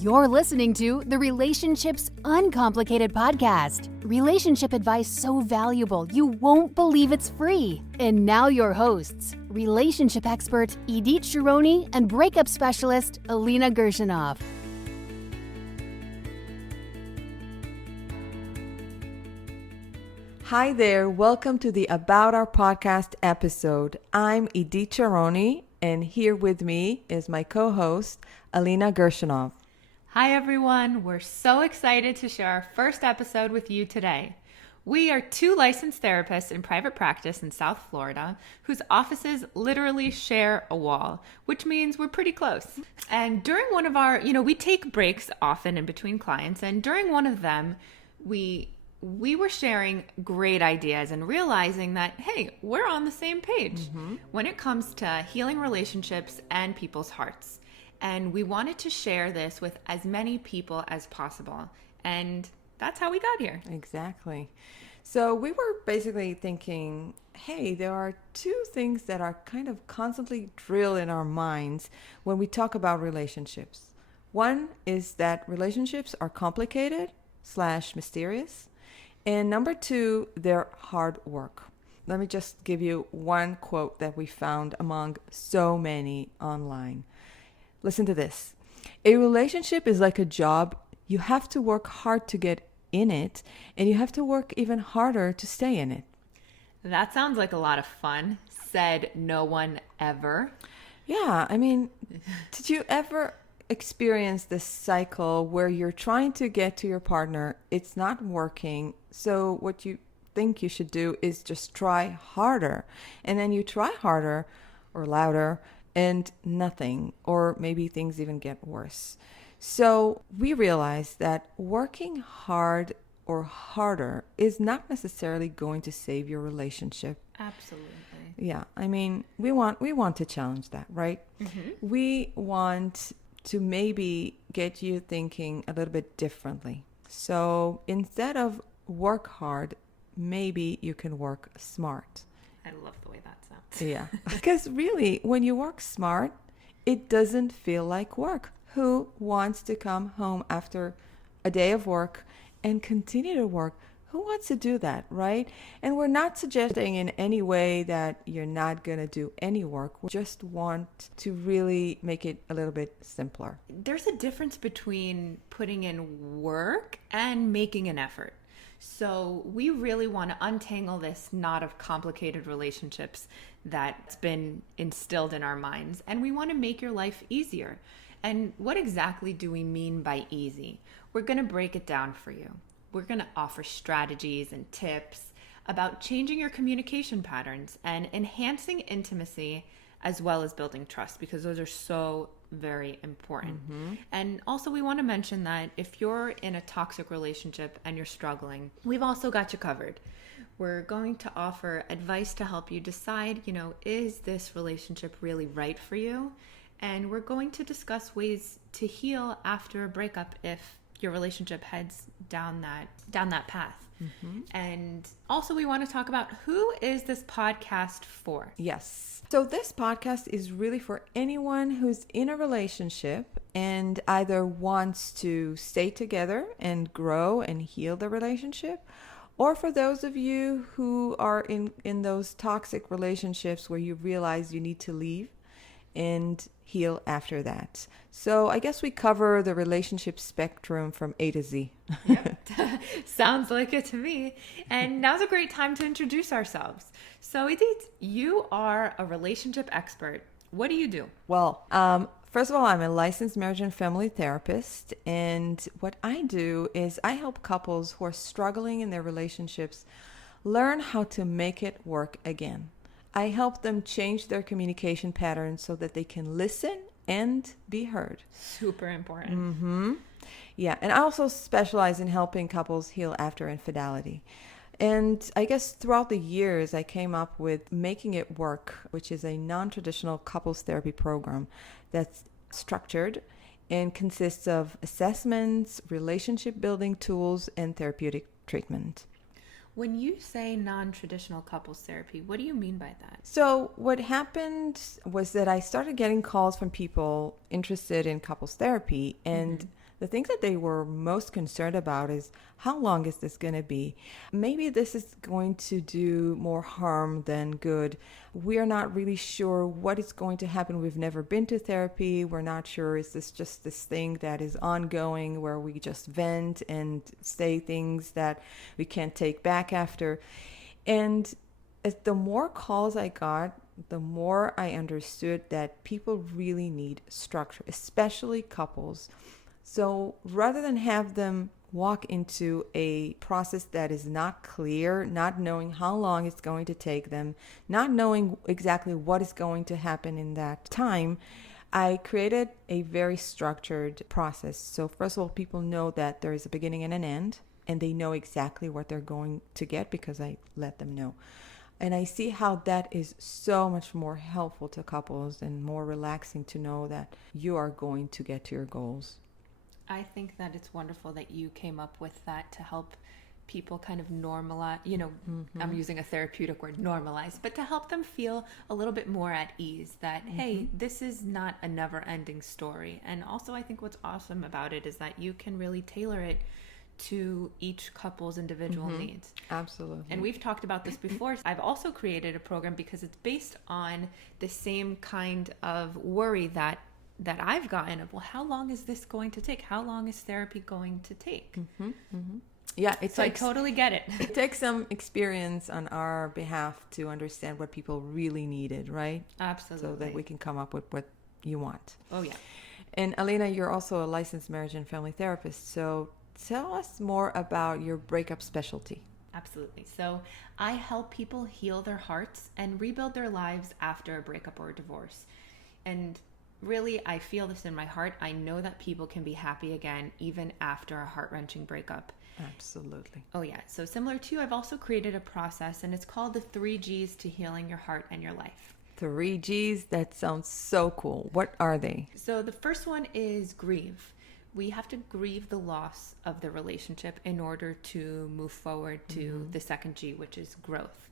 You're listening to the Relationships Uncomplicated podcast. Relationship advice so valuable you won't believe it's free. And now your hosts, relationship expert Idit Sharoni and breakup specialist Alina Gershonov. Hi there, welcome to the About Our Podcast episode. I'm Idit Sharoni, and here with me is my co-host, Alina Gershonov. Hi everyone, we're so excited to share our first episode with you today. We are two licensed therapists in private practice in South Florida whose offices literally share a wall, which means we're pretty close. And during one of our, we take breaks often in between clients, and during one of them, we were sharing great ideas and realizing that, hey, we're on the same page when it comes to healing relationships and people's hearts. And we wanted to share this with as many people as possible. And that's how we got here. Exactly. So we were basically thinking, hey, there are two things that are kind of constantly drilled in our minds when we talk about relationships. One is that relationships are complicated / mysterious. And number two, they're hard work. Let me just give you one quote that we found among so many online. Listen to this. A relationship is like a job. You have to work hard to get in it, and you have to work even harder to stay in it. That sounds like a lot of fun, said no one ever. Yeah, I mean, did you ever experience this cycle where you're trying to get to your partner, it's not working, so what you think you should do is just try harder, and then you try harder or louder, and nothing, or maybe things even get worse. So we realized that working hard or harder is not necessarily going to save your relationship. Absolutely. Yeah, I mean, we want to challenge that, right? We want to maybe get you thinking a little bit differently. So instead of work hard, maybe you can work smart. I love the way that sounds. Yeah, because really, when you work smart, it doesn't feel like work. Who wants to come home after a day of work and continue to work? Who wants to do that, right? And we're not suggesting in any way that you're not going to do any work. We just want to really make it a little bit simpler. There's a difference between putting in work and making an effort. So we really want to untangle this knot of complicated relationships that's been instilled in our minds. And we want to make your life easier. And what exactly do we mean by easy? We're going to break it down for you. We're going to offer strategies and tips about changing your communication patterns and enhancing intimacy as well as building trust, because those are so very important. And also we want to mention that if you're in a toxic relationship and you're struggling, we've also got you covered. We're going to offer advice to help you decide, is this relationship really right for you? And we're going to discuss ways to heal after a breakup if your relationship heads down that path. And also we want to talk about, who is this podcast for? Yes. So this podcast is really for anyone who's in a relationship and either wants to stay together and grow and heal the relationship, or for those of you who are in those toxic relationships where you realize you need to leave and heal after that. So I guess we cover the relationship spectrum from A to Z. Yep. Sounds like it to me. And now's a great time to introduce ourselves. So Idit, you are a relationship expert. What do you do? Well, first of all, I'm a licensed marriage and family therapist. And what I do is I help couples who are struggling in their relationships learn how to make it work again. I help them change their communication patterns so that they can listen and be heard. Super important. Yeah, and I also specialize in helping couples heal after infidelity. And I guess throughout the years, I came up with Making It Work, which is a non-traditional couples therapy program that's structured and consists of assessments, relationship building tools, and therapeutic treatment. When you say non-traditional couples therapy, what do you mean by that? So what happened was that I started getting calls from people interested in couples therapy, and the thing that they were most concerned about is, how long is this going to be? Maybe this is going to do more harm than good. We're not really sure what is going to happen. We've never been to therapy. We're not sure, is this just this thing that is ongoing where we just vent and say things that we can't take back after? And the more calls I got, the more I understood that people really need structure, especially couples. So rather than have them walk into a process that is not clear, not knowing how long it's going to take them, not knowing exactly what is going to happen in that time, I created a very structured process. So first of all, people know that there is a beginning and an end, and they know exactly what they're going to get because I let them know. And I see how that is so much more helpful to couples and more relaxing to know that you are going to get to your goals. I think that it's wonderful that you came up with that to help people kind of normalize, I'm using a therapeutic word, normalize, but to help them feel a little bit more at ease that, hey, this is not a never-ending story. And also I think what's awesome about it is that you can really tailor it to each couple's individual needs. Absolutely. And we've talked about this before. I've also created a program because it's based on the same kind of worry that I've gotten of, well, how long is this going to take? How long is therapy going to take? Yeah, I totally get it. It takes some experience on our behalf to understand what people really needed, right? Absolutely. So that we can come up with what you want. Oh, yeah. And Elena, you're also a licensed marriage and family therapist. So tell us more about your breakup specialty. Absolutely. So I help people heal their hearts and rebuild their lives after a breakup or a divorce. And really, I feel this in my heart. I know that people can be happy again, even after a heart-wrenching breakup. Absolutely. Oh, yeah. So similar to you, I've also created a process, and it's called the 3 Gs to healing your heart and your life. 3 Gs? That sounds so cool. What are they? So the first one is grieve. We have to grieve the loss of the relationship in order to move forward to the second G, which is growth.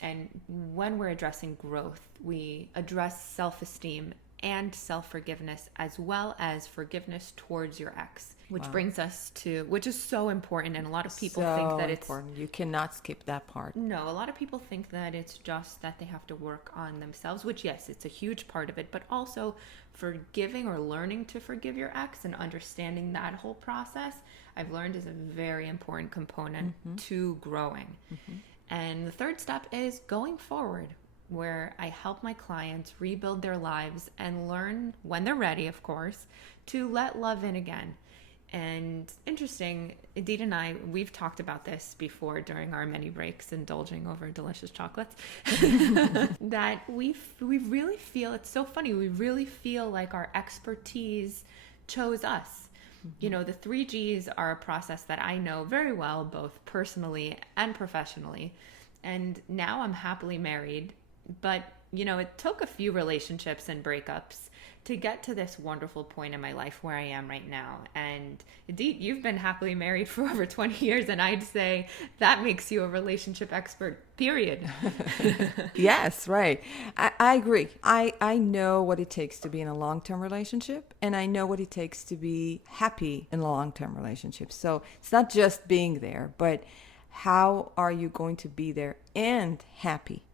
And when we're addressing growth, we address self-esteem and self-forgiveness, as well as forgiveness towards your ex, which brings us to, which is so important. And a lot of people think that it's important. You cannot skip that part. No, a lot of people think that it's just that they have to work on themselves, which, yes, it's a huge part of it, but also forgiving or learning to forgive your ex and understanding that whole process, I've learned is a very important component to growing. And the third step is going forward, where I help my clients rebuild their lives and learn, when they're ready, of course, to let love in again. And interesting, Idit and I, we've talked about this before during our many breaks, indulging over delicious chocolates, that we really feel, it's so funny, we really feel like our expertise chose us. You know, the 3 Gs are a process that I know very well, both personally and professionally. And now I'm happily married. But, you know, it took a few relationships and breakups to get to this wonderful point in my life where I am right now. And Idit, you've been happily married for over 20 years, and I'd say that makes you a relationship expert, period. Yes, right. I agree. I know what it takes to be in a long-term relationship, and I know what it takes to be happy in a long-term relationship. So it's not just being there, but how are you going to be there and happy?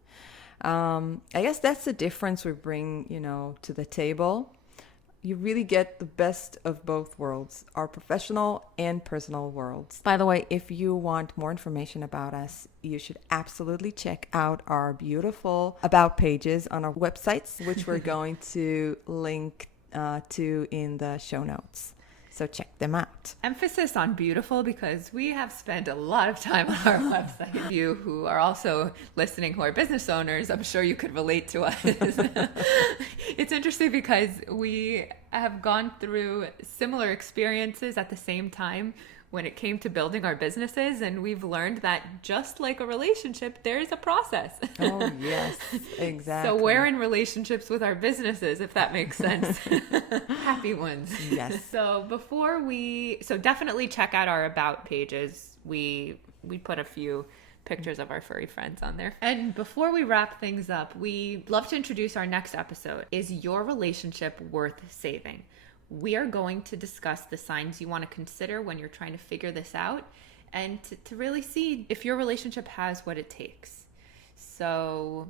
I guess that's the difference we bring, to the table. You really get the best of both worlds, our professional and personal worlds. By the way, if you want more information about us, you should absolutely check out our beautiful about pages on our websites, which we're going to link to in the show notes. So check them out. Emphasis on beautiful, because we have spent a lot of time on our website. You who are also listening, who are business owners, I'm sure you could relate to us. It's interesting because we have gone through similar experiences at the same time when it came to building our businesses, and we've learned that just like a relationship, there is a process. Oh, yes, exactly. So we're in relationships with our businesses, if that makes sense. Happy ones. Yes. So definitely check out our about pages. We put a few pictures of our furry friends on there. And before we wrap things up, we'd love to introduce our next episode. Is your relationship worth saving? We are going to discuss the signs you want to consider when you're trying to figure this out and to really see if your relationship has what it takes. So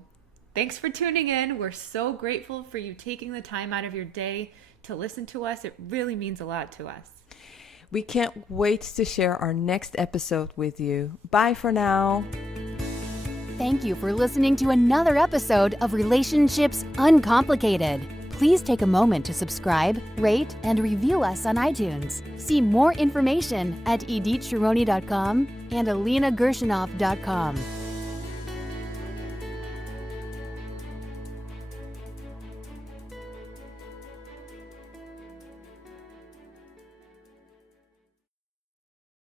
thanks for tuning in. We're so grateful for you taking the time out of your day to listen to us. It really means a lot to us. We can't wait to share our next episode with you. Bye for now. Thank you for listening to another episode of Relationships Uncomplicated. Please take a moment to subscribe, rate, and review us on iTunes. See more information at iditsharoni.com and alinagershinov.com.